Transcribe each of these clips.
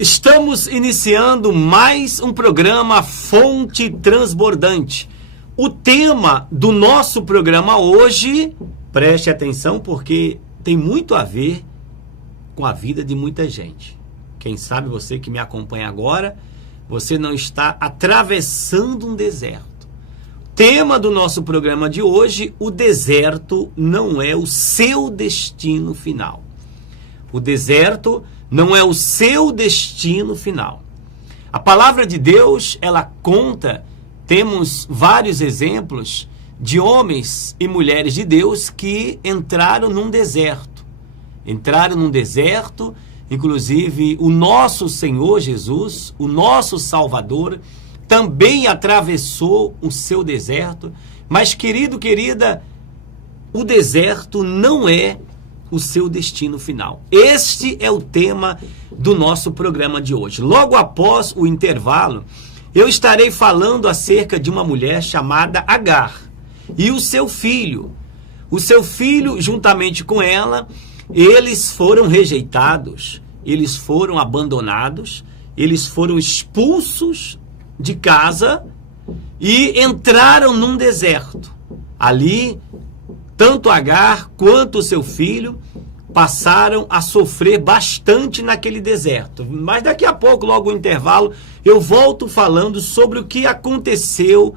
Estamos iniciando mais um programa Fonte Transbordante. O tema do nosso programa hoje, preste atenção porque tem muito a ver com a vida de muita gente. Quem sabe você que me acompanha agora, você não está atravessando um deserto. Tema do nosso programa de hoje, o deserto não é o seu destino final. O deserto não é o seu destino final. A palavra de Deus, ela conta, temos vários exemplos de homens e mulheres de Deus que entraram num deserto. Entraram num deserto, inclusive o nosso Senhor Jesus, o nosso Salvador, também atravessou o seu deserto. Mas, querido, querida, o deserto não é o seu destino final. Este é o tema do nosso programa de hoje. Logo após o intervalo, eu estarei falando acerca de uma mulher chamada Agar e o seu filho. O seu filho, juntamente com ela, eles foram rejeitados, eles foram abandonados, eles foram expulsos de casa e entraram num deserto. Ali, tanto Agar quanto o seu filho passaram a sofrer bastante naquele deserto. Mas daqui a pouco, logo no intervalo, eu volto falando sobre o que aconteceu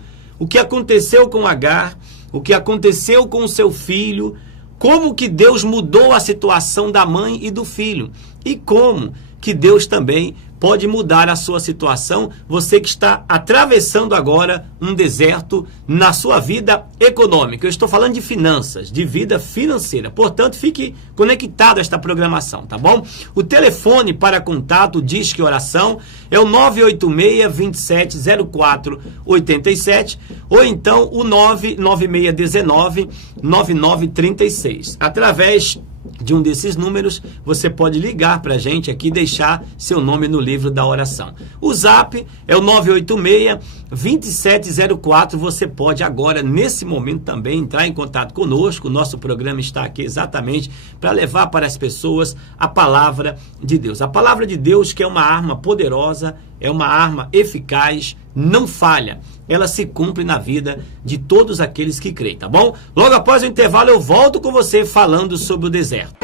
com Agar, o que aconteceu com o seu filho, como que Deus mudou a situação da mãe e do filho e como que Deus também pode mudar a sua situação, você que está atravessando agora um deserto na sua vida econômica. Eu estou falando de finanças, de vida financeira. Portanto, fique conectado a esta programação, tá bom? O telefone para contato, Disque Oração, é o 986-2704-87 ou então o 99619-9936. Através de um desses números, você pode ligar para a gente aqui e deixar seu nome no livro da oração. O zap é o 986-2704. Você pode agora, nesse momento também, entrar em contato conosco. O nosso programa está aqui exatamente para levar para as pessoas a palavra de Deus. A palavra de Deus, que é uma arma poderosa, é uma arma eficaz, não falha. Ela se cumpre na vida de todos aqueles que creem, tá bom? Logo após o intervalo eu volto com você falando sobre o deserto.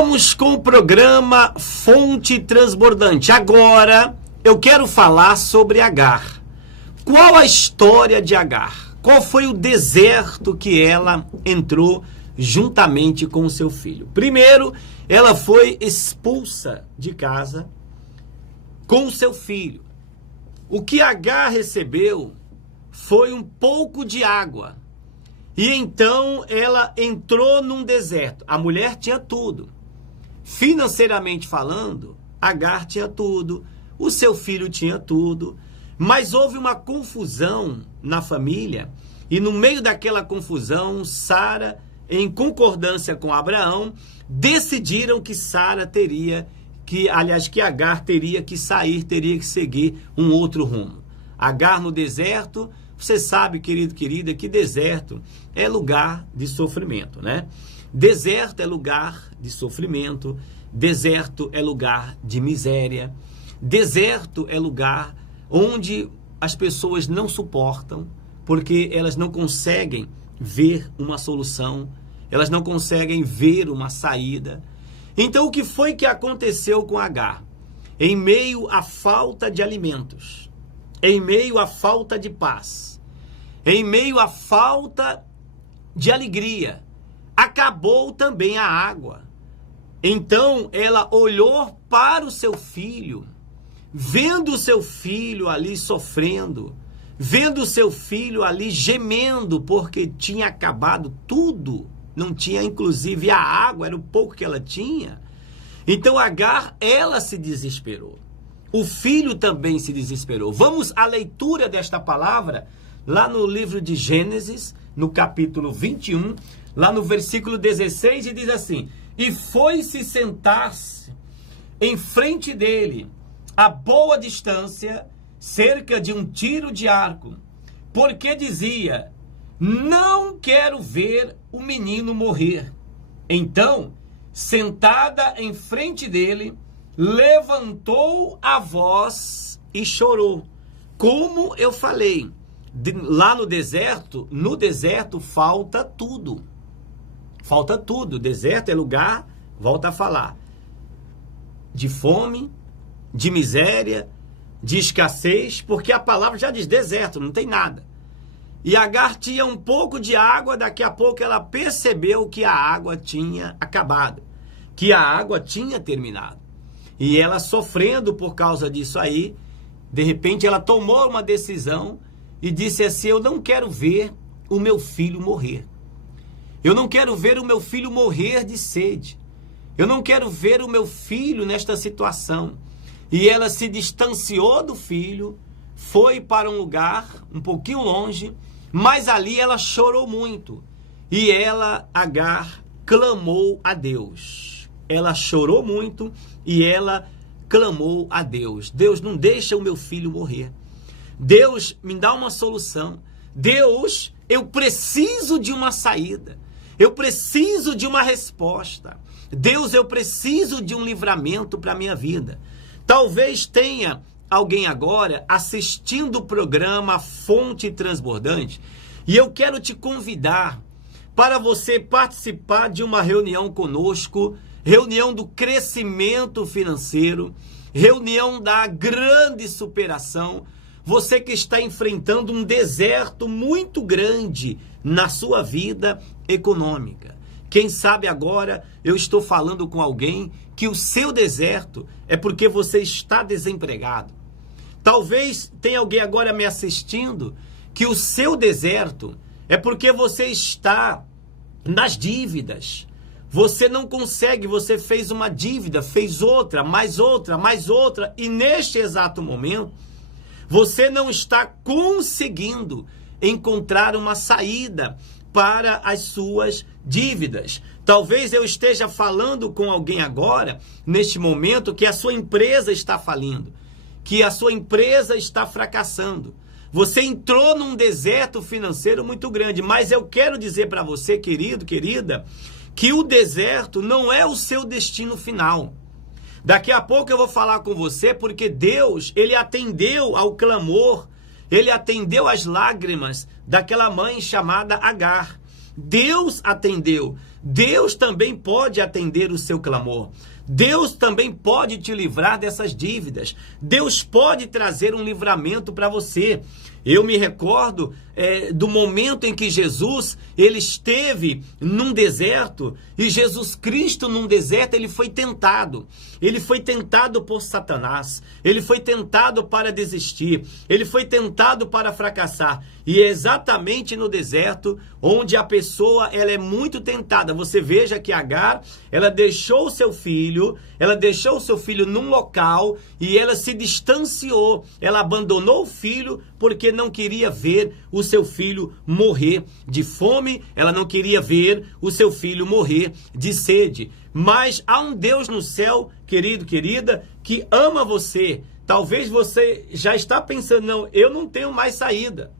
Voltamos com o programa Fonte Transbordante. Agora eu quero falar sobre Agar. Qual a história de Agar? Qual foi o deserto que ela entrou juntamente com o seu filho? Primeiro, ela foi expulsa de casa com o seu filho. O que Agar recebeu foi um pouco de água. E então ela entrou num deserto. A mulher tinha tudo. Financeiramente falando, Agar tinha tudo. O seu filho tinha tudo. Mas houve uma confusão na família. E no meio daquela confusão, Sara, em concordância com Abraão, decidiram que que Agar teria que sair, teria que seguir um outro rumo. Agar no deserto. Você sabe, querido, querida, que deserto é lugar de sofrimento, né? Deserto é lugar de sofrimento, deserto é lugar de miséria, deserto é lugar onde as pessoas não suportam, porque elas não conseguem ver uma solução, elas não conseguem ver uma saída. Então, o que foi que aconteceu com Agar? Em meio à falta de alimentos, em meio à falta de paz, em meio à falta de alegria, acabou também a água. Então ela olhou para o seu filho, vendo o seu filho ali sofrendo, vendo o seu filho ali gemendo, porque tinha acabado tudo, não tinha inclusive a água, era o pouco que ela tinha. Então Agar, ela se desesperou. O filho também se desesperou. Vamos à leitura desta palavra lá no livro de Gênesis, no capítulo 21, lá no versículo 16, e diz assim: e foi-se sentar-se em frente dele, a boa distância, cerca de um tiro de arco, porque dizia: não quero ver o menino morrer. Então, sentada em frente dele, levantou a voz e chorou. Como eu falei, lá no deserto falta tudo. Falta tudo. Deserto é lugar, volta a falar, de fome, de miséria, de escassez, porque a palavra já diz deserto, não tem nada. E Agar tinha um pouco de água, daqui a pouco ela percebeu que a água tinha acabado, que a água tinha terminado. E ela sofrendo por causa disso aí, de repente ela tomou uma decisão e disse assim: eu não quero ver o meu filho morrer. Eu não quero ver o meu filho morrer de sede. Eu não quero ver o meu filho nesta situação. E ela se distanciou do filho, foi para um lugar um pouquinho longe, mas ali ela chorou muito. E ela, Agar, clamou a Deus. Ela chorou muito e ela clamou a Deus. Deus, não deixa o meu filho morrer. Deus, me dá uma solução. Deus, eu preciso de uma saída. Eu preciso de uma resposta. Deus, eu preciso de um livramento para a minha vida. Talvez tenha alguém agora assistindo o programa Fonte Transbordante e eu quero te convidar para você participar de uma reunião conosco, reunião do crescimento financeiro, reunião da grande superação. Você que está enfrentando um deserto muito grande na sua vida econômica. Quem sabe agora eu estou falando com alguém que o seu deserto é porque você está desempregado. Talvez tenha alguém agora me assistindo que o seu deserto é porque você está nas dívidas. Você não consegue, você fez uma dívida, fez outra, mais outra, mais outra, e neste exato momento você não está conseguindo encontrar uma saída para as suas dívidas. Talvez eu esteja falando com alguém agora, neste momento, que a sua empresa está falindo, que a sua empresa está fracassando. Você entrou num deserto financeiro muito grande, mas eu quero dizer para você, querido, querida, que o deserto não é o seu destino final. Daqui a pouco eu vou falar com você porque Deus, ele atendeu ao clamor, ele atendeu às lágrimas daquela mãe chamada Agar. Deus atendeu, Deus também pode atender o seu clamor. Deus também pode te livrar dessas dívidas. Deus pode trazer um livramento para você. Eu me recordo do momento em que Jesus ele esteve num deserto, e Jesus Cristo num deserto ele foi tentado. Ele foi tentado por Satanás. Ele foi tentado para desistir. Ele foi tentado para fracassar. E é exatamente no deserto onde a pessoa ela é muito tentada. Você veja que Agar, ela deixou o seu filho num local e ela se distanciou. Ela abandonou o filho porque não queria ver o seu filho morrer de fome, ela não queria ver o seu filho morrer de sede. Mas há um Deus no céu, querido, querida, que ama você. Talvez você já está pensando, não, eu não tenho mais saída.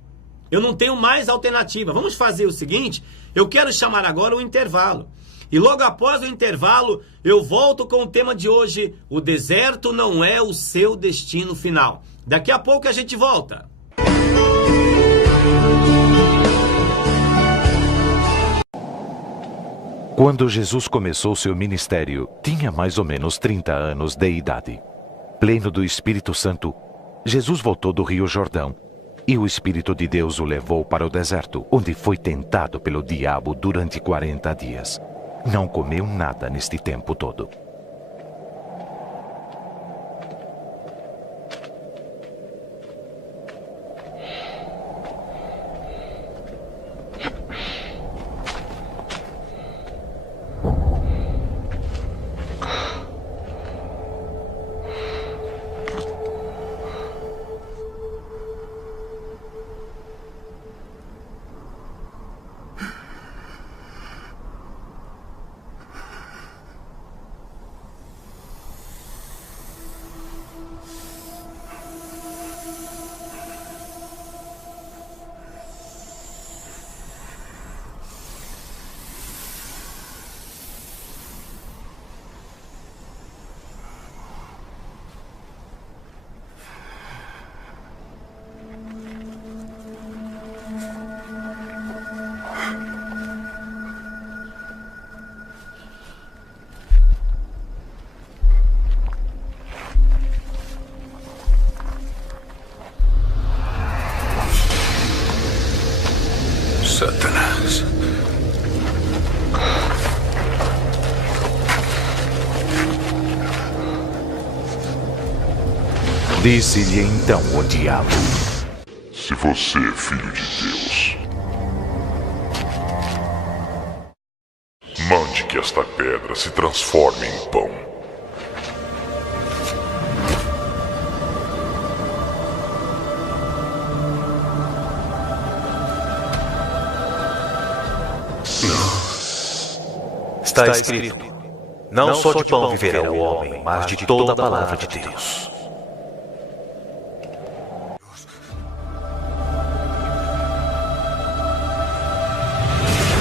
Eu não tenho mais alternativa. Vamos fazer o seguinte, eu quero chamar agora o intervalo. E logo após o intervalo, eu volto com o tema de hoje, o deserto não é o seu destino final. Daqui a pouco a gente volta. Quando Jesus começou seu ministério, tinha mais ou menos 30 anos de idade. Pleno do Espírito Santo, Jesus voltou do Rio Jordão e o Espírito de Deus o levou para o deserto, onde foi tentado pelo diabo durante 40 dias. Não comeu nada neste tempo todo. Satanás. Disse-lhe então o diabo: Se você é filho de Deus, mande que esta pedra se transforme em pão. Está escrito: não só de pão viverá o homem, mas de toda a palavra de Deus.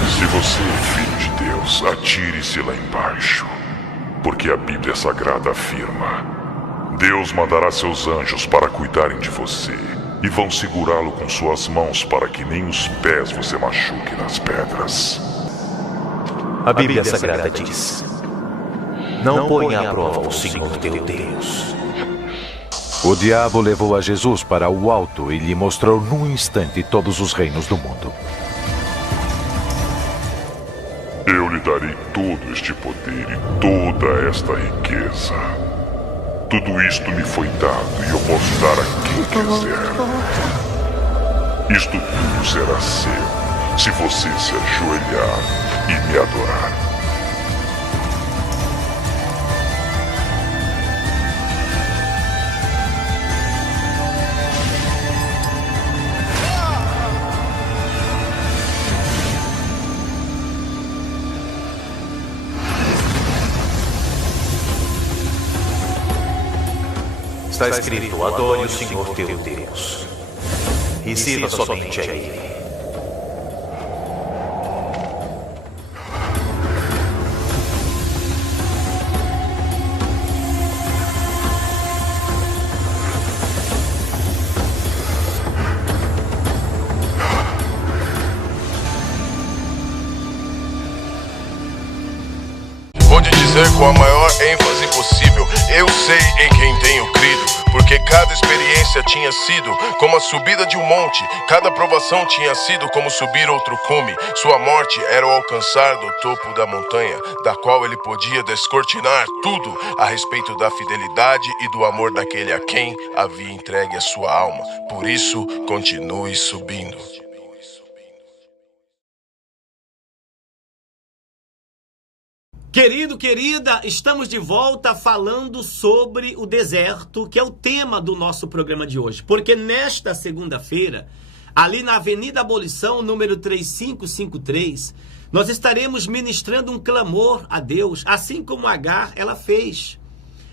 Se você é filho de Deus, atire-se lá embaixo, porque a Bíblia Sagrada afirma: Deus mandará seus anjos para cuidarem de você, e vão segurá-lo com suas mãos para que nem os pés você machuque nas pedras. A Bíblia Sagrada diz: não ponha à prova o Senhor teu Deus. O diabo levou a Jesus para o alto e lhe mostrou num instante todos os reinos do mundo. Eu lhe darei todo este poder e toda esta riqueza. Tudo isto me foi dado e eu posso dar a quem quiser. Isto tudo será seu, se você se ajoelhar e me adorar. Está escrito: adore o Senhor teu Deus e sirva somente a Ele. dizer com a maior ênfase possível: eu sei em quem tenho crido. Porque cada experiência tinha sido como a subida de um monte, cada provação tinha sido como subir outro cume. Sua morte era o alcançar do topo da montanha, da qual ele podia descortinar tudo a respeito da fidelidade e do amor daquele a quem havia entregue a sua alma. Por isso, continue subindo. Querido, querida, estamos de volta falando sobre o deserto, que é o tema do nosso programa de hoje. Porque nesta segunda-feira, ali na Avenida Abolição, número 3553, nós estaremos ministrando um clamor a Deus, assim como Agar ela fez.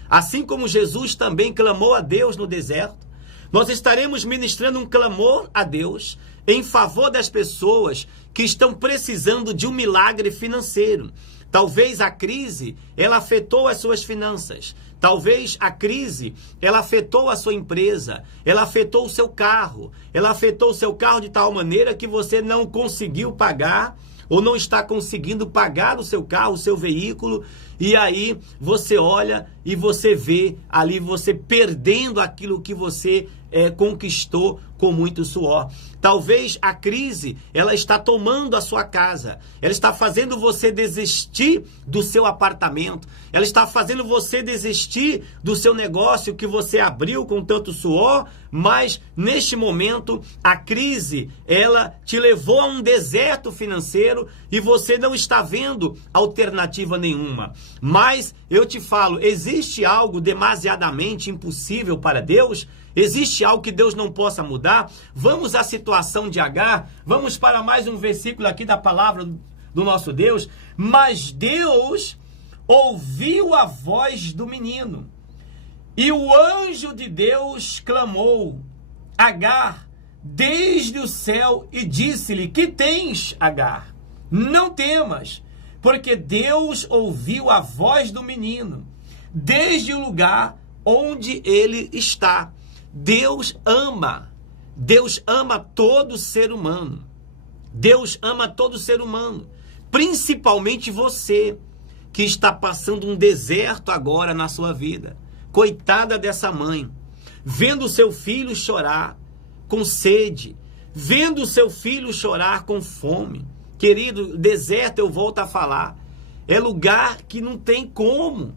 Assim como Jesus também clamou a Deus no deserto, nós estaremos ministrando um clamor a Deus em favor das pessoas que estão precisando de um milagre financeiro. Talvez a crise, ela afetou as suas finanças. Talvez a crise, ela afetou a sua empresa. Ela afetou o seu carro. Ela afetou o seu carro de tal maneira que você não conseguiu pagar ou não está conseguindo pagar o seu carro, o seu veículo. E aí você olha e você vê ali você perdendo aquilo que você conquistou com muito suor. Talvez a crise, ela está tomando a sua casa. Ela está fazendo você desistir do seu apartamento. Ela está fazendo você desistir do seu negócio que você abriu com tanto suor. Mas neste momento, a crise, ela te levou a um deserto financeiro e você não está vendo alternativa nenhuma. Mas eu te falo, existe algo demasiadamente impossível para Deus? Existe algo que Deus não possa mudar? Vamos à situação de Agar. Vamos para mais um versículo aqui da palavra do nosso Deus. Mas Deus ouviu a voz do menino. E o anjo de Deus clamou: Agar, desde o céu, e disse-lhe: que tens, Agar? Não temas, porque Deus ouviu a voz do menino, desde o lugar onde ele está. Deus ama todo ser humano. Deus ama todo ser humano, principalmente você que está passando um deserto agora na sua vida. Coitada dessa mãe, vendo o seu filho chorar com sede, vendo o seu filho chorar com fome. Querido, deserto, eu volto a falar, é lugar que não tem como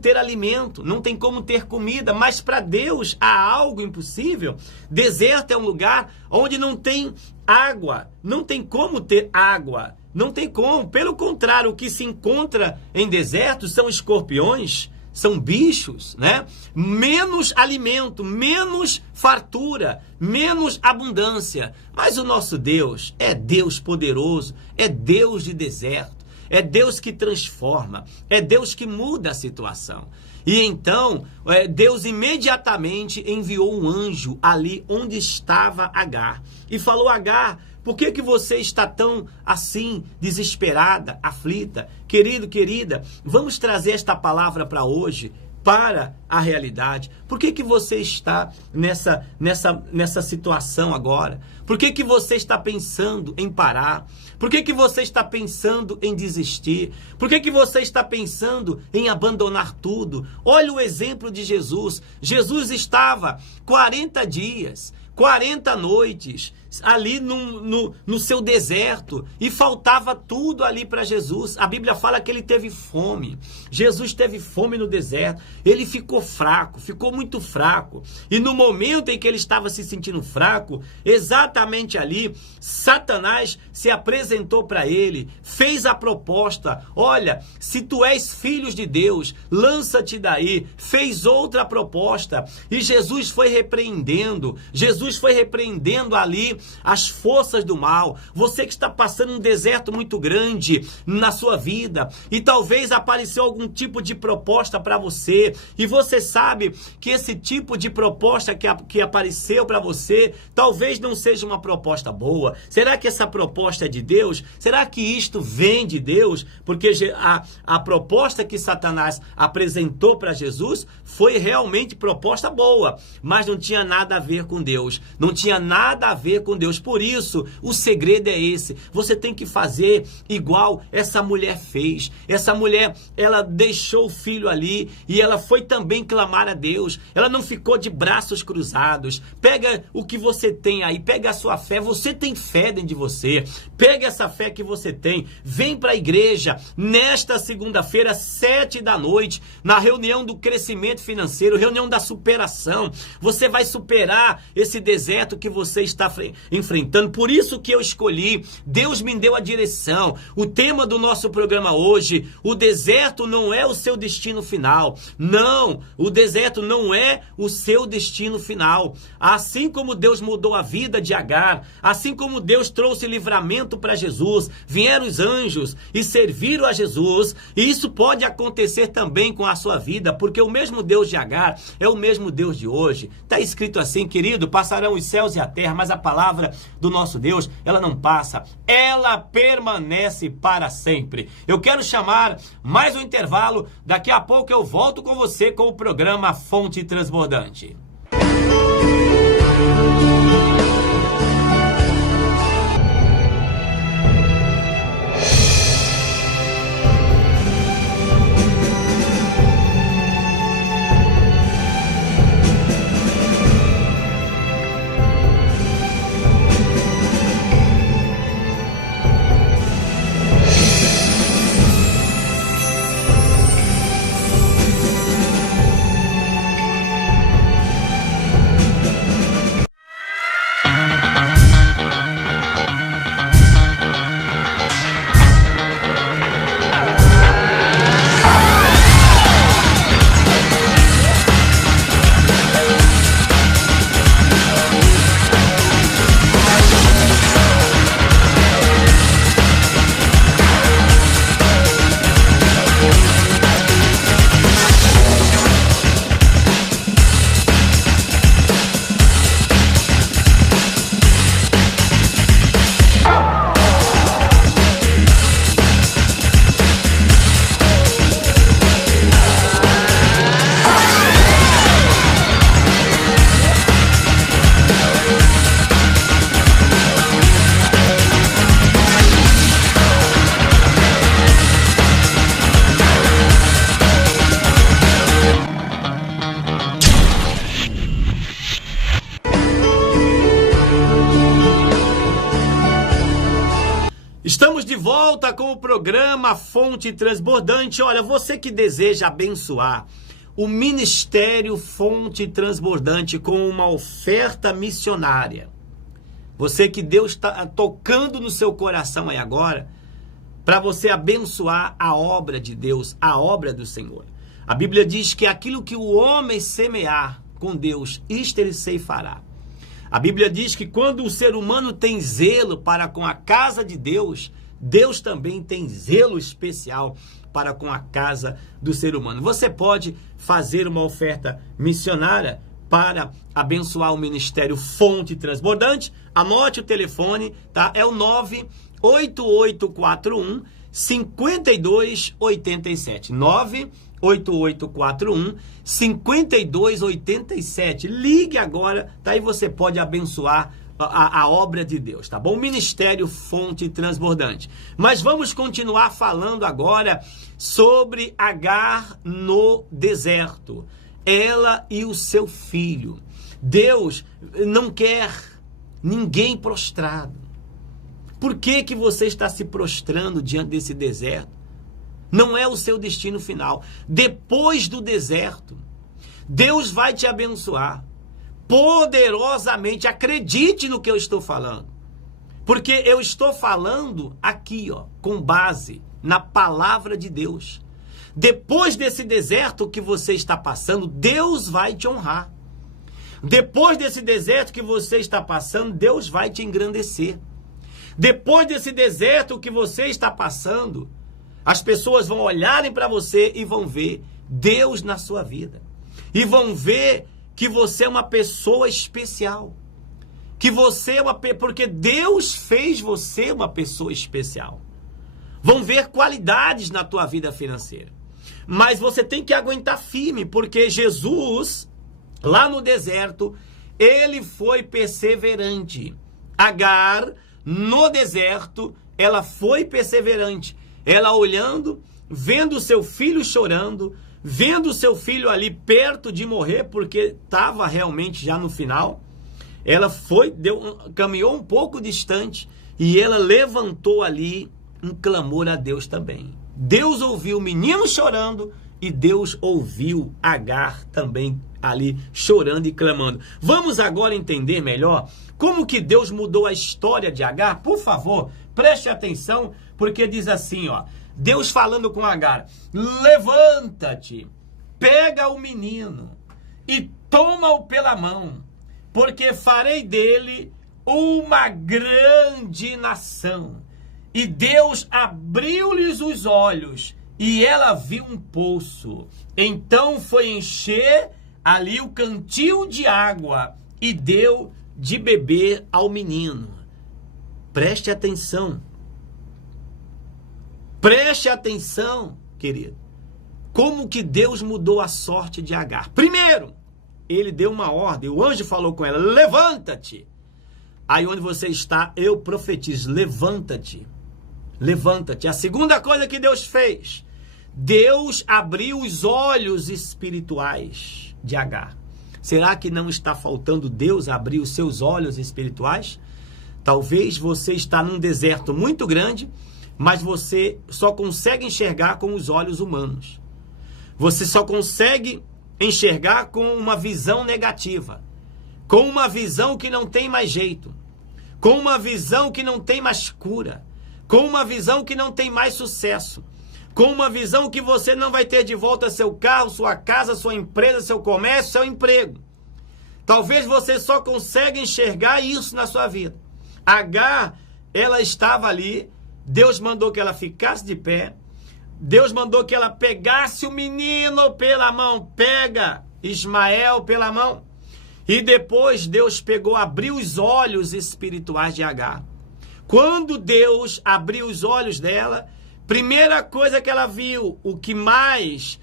ter alimento, não tem como ter comida, mas para Deus há algo impossível. Deserto é um lugar onde não tem água, não tem como ter água, não tem como. Pelo contrário, o que se encontra em deserto são escorpiões, são bichos, né? Menos alimento, menos fartura, menos abundância. Mas o nosso Deus é Deus poderoso, é Deus de deserto. É Deus que transforma, é Deus que muda a situação. E então, Deus imediatamente enviou um anjo ali onde estava Agar. E falou: Agar, por que você está tão assim, desesperada, aflita? Querido, querida, vamos trazer esta palavra para hoje, para a realidade. Por que você está nessa situação agora? Por que você está pensando em parar? Por que você está pensando em desistir? Por que você está pensando em abandonar tudo? Olha o exemplo de Jesus. Jesus estava 40 dias, 40 noites ali no seu deserto e faltava tudo ali para Jesus. A Bíblia fala que ele teve fome. Jesus teve fome no deserto. Ele ficou fraco, ficou muito fraco. E no momento em que ele estava se sentindo fraco, exatamente ali, Satanás se apresentou para ele, fez a proposta: olha, se tu és filho de Deus, lança-te daí. Fez outra proposta e Jesus foi repreendendo ali as forças do mal. Você que está passando um deserto muito grande na sua vida e talvez apareceu algum tipo de proposta para você e você sabe que esse tipo de proposta que apareceu para você talvez não seja uma proposta boa. Será que essa proposta é de Deus? Será que isto vem de Deus? Porque a proposta que Satanás apresentou para Jesus foi realmente proposta boa, mas não tinha nada a ver com Deus. Deus, não tinha nada a ver com Deus. Por isso, o segredo é esse. Você tem que fazer igual essa mulher fez. Essa mulher, ela deixou o filho ali e ela foi também clamar a Deus. Ela não ficou de braços cruzados. Pega o que você tem aí, pega a sua fé. Você tem fé dentro de você. Pega essa fé que você tem. Vem para a igreja nesta segunda-feira, 7 da noite, na reunião do crescimento financeiro, reunião da superação. Você vai superar esse deserto que você está enfrentando. Por isso que eu escolhi, Deus me deu a direção. O tema do nosso programa hoje, o deserto não é o seu destino final. Não, o deserto não é o seu destino final. Assim como Deus mudou a vida de Agar, assim como Deus trouxe livramento para Jesus, vieram os anjos e serviram a Jesus, e isso pode acontecer também com a sua vida, porque o mesmo Deus de Agar é o mesmo Deus de hoje. Está escrito assim, querido, passarão os céus e a terra, mas a palavra do nosso Deus, ela não passa, ela permanece para sempre. Eu quero chamar mais um intervalo, daqui a pouco eu volto com você com o programa Fonte Transbordante. Estamos de volta com o programa Fonte Transbordante. Olha, você que deseja abençoar o Ministério Fonte Transbordante com uma oferta missionária, você que Deus está tocando no seu coração aí agora, para você abençoar a obra de Deus, a obra do Senhor. A Bíblia diz que aquilo que o homem semear com Deus, isto ele ceifará. A Bíblia diz que quando o ser humano tem zelo para com a casa de Deus, Deus também tem zelo especial para com a casa do ser humano. Você pode fazer uma oferta missionária para abençoar o Ministério Fonte Transbordante. Anote o telefone, tá? É o 98841 5287. 98841 5287. Ligue agora, tá? Aí você pode abençoar a obra de Deus, tá bom? Ministério Fonte Transbordante. Mas vamos continuar falando agora sobre Agar no deserto. Ela e o seu filho. Deus não quer ninguém prostrado. Por que que você está se prostrando diante desse deserto? Não é o seu destino final. Depois do deserto, Deus vai te abençoar poderosamente. Acredite no que eu estou falando. Porque eu estou falando aqui, ó, com base na palavra de Deus. Depois desse deserto que você está passando, Deus vai te honrar. Depois desse deserto que você está passando, Deus vai te engrandecer. Depois desse deserto que você está passando, as pessoas vão olharem para você e vão ver Deus na sua vida. E vão ver que você é uma pessoa especial. Que você é porque Deus fez você uma pessoa especial. Vão ver qualidades na tua vida financeira. Mas você tem que aguentar firme, porque Jesus, lá no deserto, ele foi perseverante. Agar, no deserto, ela foi perseverante. Ela olhando, vendo seu filho chorando, vendo seu filho ali perto de morrer, porque estava realmente já no final, ela caminhou um pouco distante e ela levantou ali um clamor a Deus também. Deus ouviu o menino chorando e Deus ouviu Agar também ali chorando e clamando. Vamos agora entender melhor como que Deus mudou a história de Agar? Por favor, preste atenção, porque diz assim, ó, Deus falando com Agar: levanta-te, pega o menino e toma-o pela mão, porque farei dele uma grande nação. E Deus abriu-lhes os olhos e ela viu um poço. Então foi encher ali o cantil de água e deu de beber ao menino. Preste atenção. Preste atenção, querido. Como que Deus mudou a sorte de Agar? Primeiro, ele deu uma ordem. O anjo falou com ela: levanta-te. Aí onde você está, eu profetizo: levanta-te. Levanta-te. A segunda coisa que Deus fez: Deus abriu os olhos espirituais de Agar. Será que não está faltando Deus abrir os seus olhos espirituais? Talvez você está num deserto muito grande, mas você só consegue enxergar com os olhos humanos. Você só consegue enxergar com uma visão negativa, com uma visão que não tem mais jeito, com uma visão que não tem mais cura, com uma visão que não tem mais sucesso, com uma visão que você não vai ter de volta seu carro, sua casa, sua empresa, seu comércio, seu emprego. Talvez você só consiga enxergar isso na sua vida. Agar, ela estava ali, Deus mandou que ela ficasse de pé, Deus mandou que ela pegasse o menino pela mão, pega Ismael pela mão, e depois Deus abriu os olhos espirituais de Agar. Quando Deus abriu os olhos dela, primeira coisa que ela viu, o que mais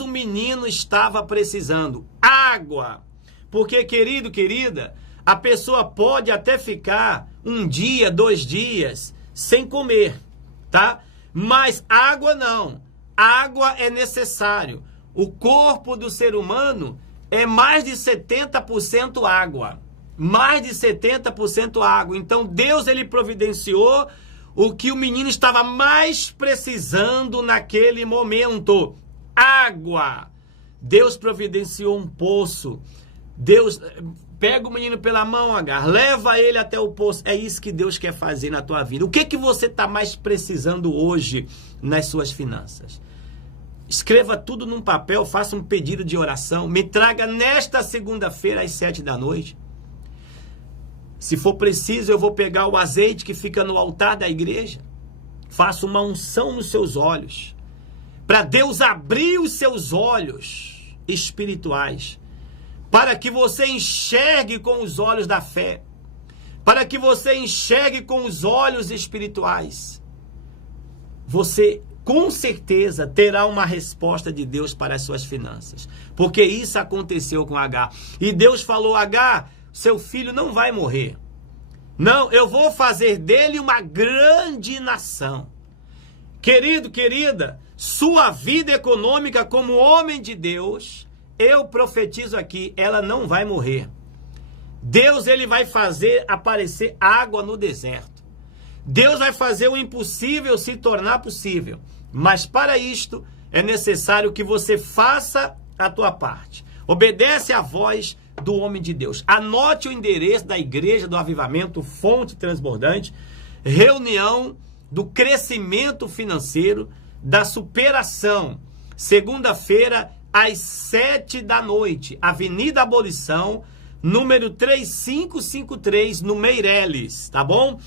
o menino estava precisando: água. Porque, querido, querida, a pessoa pode até ficar um dia, 2 dias sem comer, tá? Mas água não. Água é necessário. O corpo do ser humano é mais de 70% água. Mais de 70% água. Então Deus, ele providenciou o que o menino estava mais precisando naquele momento: água. Deus providenciou um poço. Deus pega o menino pela mão, Agar, leva ele até o poço. É isso que Deus quer fazer na tua vida. O que você está mais precisando hoje nas suas finanças? Escreva tudo num papel, faça um pedido de oração, me traga nesta segunda-feira às 7 da noite. Se for preciso, eu vou pegar o azeite que fica no altar da igreja, faço uma unção nos seus olhos, para Deus abrir os seus olhos espirituais, para que você enxergue com os olhos da fé, para que você enxergue com os olhos espirituais. Você com certeza terá uma resposta de Deus para as suas finanças, porque isso aconteceu com Agar. E Deus falou: Agar, seu filho não vai morrer. Não, eu vou fazer dele uma grande nação. Querido, querida, sua vida econômica como homem de Deus, eu profetizo aqui, ela não vai morrer. Deus, ele vai fazer aparecer água no deserto. Deus vai fazer o impossível se tornar possível. Mas para isto é necessário que você faça a tua parte. Obedece à voz do homem de Deus. Anote o endereço da Igreja do Avivamento Fonte Transbordante, reunião do crescimento financeiro, da superação, segunda-feira às 7 da noite, Avenida Abolição, número 3553, no Meireles, tá bom?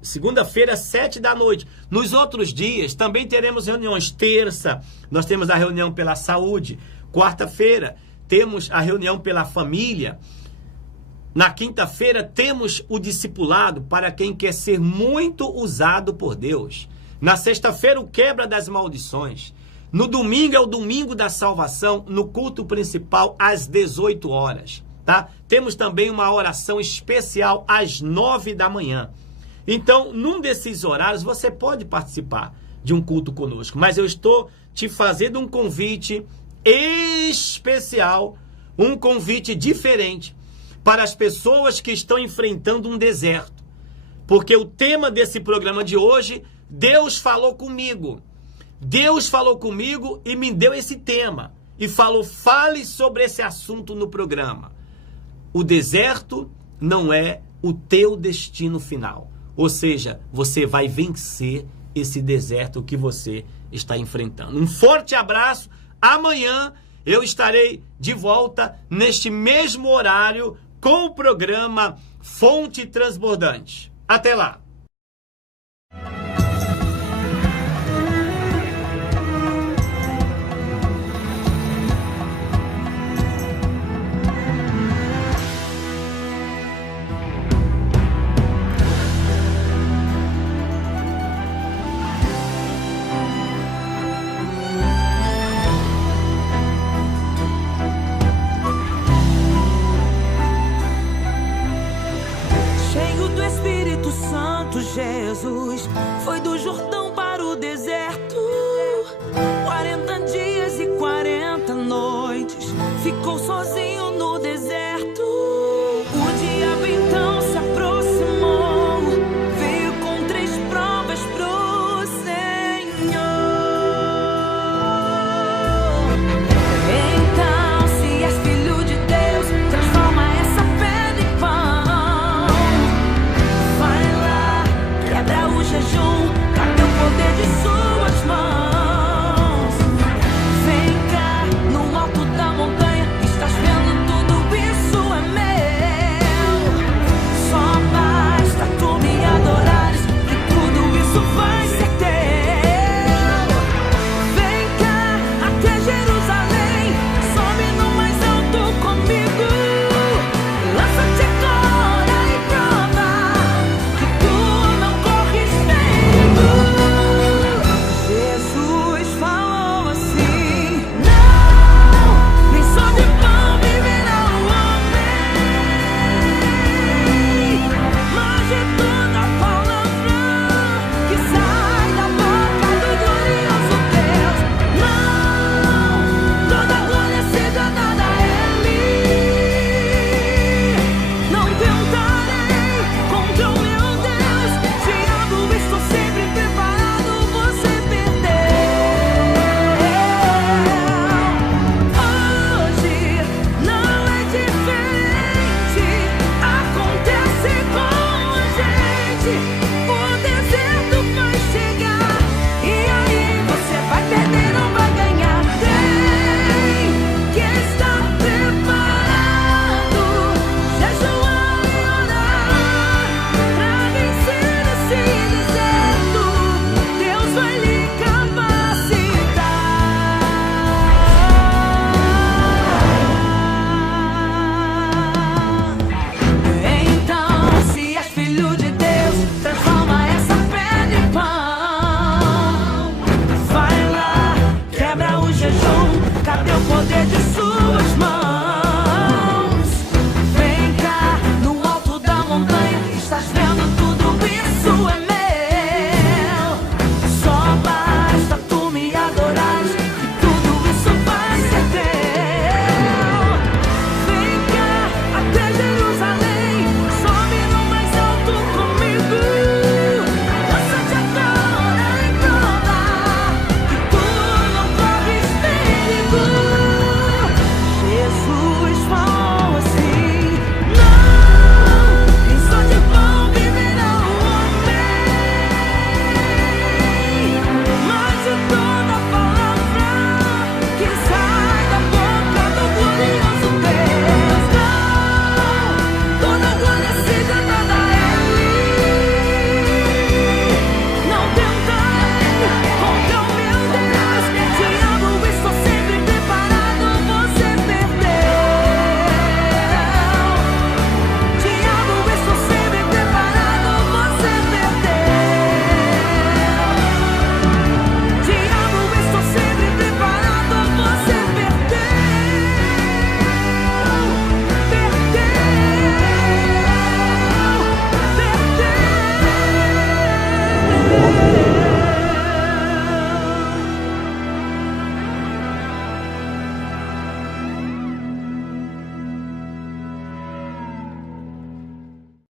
Segunda-feira, 7 da noite. Nos outros dias, também teremos reuniões. Terça, nós temos a reunião pela saúde. Quarta-feira, temos a reunião pela família. Na quinta-feira, temos o discipulado para quem quer ser muito usado por Deus. Na sexta-feira, o quebra das maldições. No domingo é o domingo da salvação, no culto principal, às 18 horas. tá? Temos também uma oração especial às 9 da manhã. Então, num desses horários, você pode participar de um culto conosco, mas eu estou te fazendo um convite especial, um convite diferente para as pessoas que estão enfrentando um deserto. Porque o tema desse programa de hoje, Deus falou comigo. Deus falou comigo e me deu esse tema. E falou, fale sobre esse assunto no programa. O deserto não é o teu destino final. Ou seja, você vai vencer esse deserto que você está enfrentando. Um forte abraço. Amanhã eu estarei de volta neste mesmo horário com o programa Fonte Transbordante. Até lá! Jesus foi do Jordão para o deserto, 40 dias e 40 noites, ficou sozinho no deserto.